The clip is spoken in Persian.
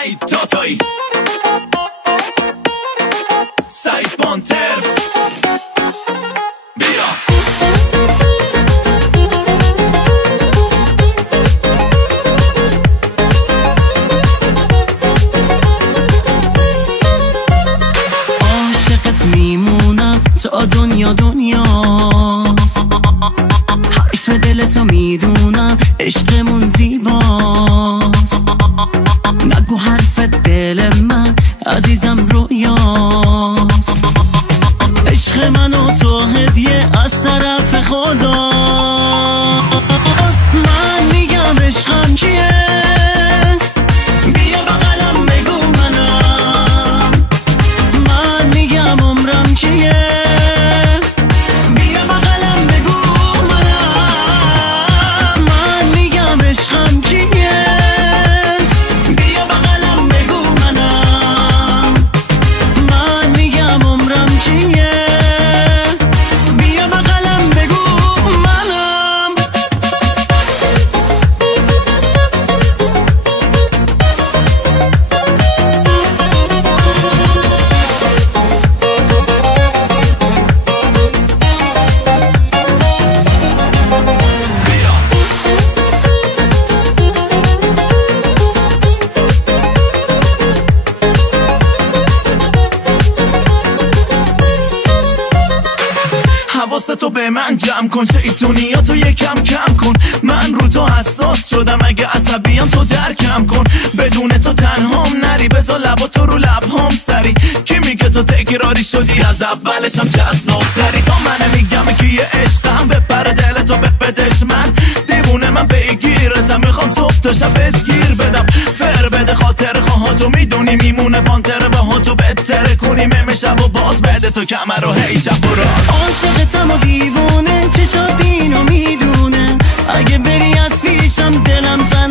سعید تاتایی، سعید پانتر، بیا عاشقت میمونم تا دنیا دنیاست، حرف دلتو میدونم عشقمون زیباست، نگو حرف دل من عزیزم رویاست، عشق من و تو هدیه از طرف خداست. من میگم عشقم کیه، بیا بغلم بگو منم، من میگم عمرم کیه، بیا بغلم بگو منم، من میگم عشقم کیه، بیا بغلم بگو منم، من میگم عمرم کیه، بیا بغلم بگو منم. حواستو به من جمع کن، شیطونیاتو یکم کم کن، من رو تو حساس شدم، اگه عصبیم تو درکم کن، بدون تو تنهام نری، بذار لباتو رو لبهام سری، کی میگه تو تکراری شدی از اولشم جذاب تری، تا من میگم که یه عشقم بپره دلتو بدش، من دیوونه من بگیرتم، میخوام صبح تا شب بهت گیر بدم، فر بده خاطر خواهاتو میدونی میمونه پانتر باهاتو بهتره کنی مم شب و باز بده تو کمر رو هی چپ و راست. عاشقتم و دیوونه چشات اینو میدونه، اگه بری از پیشم دلم تن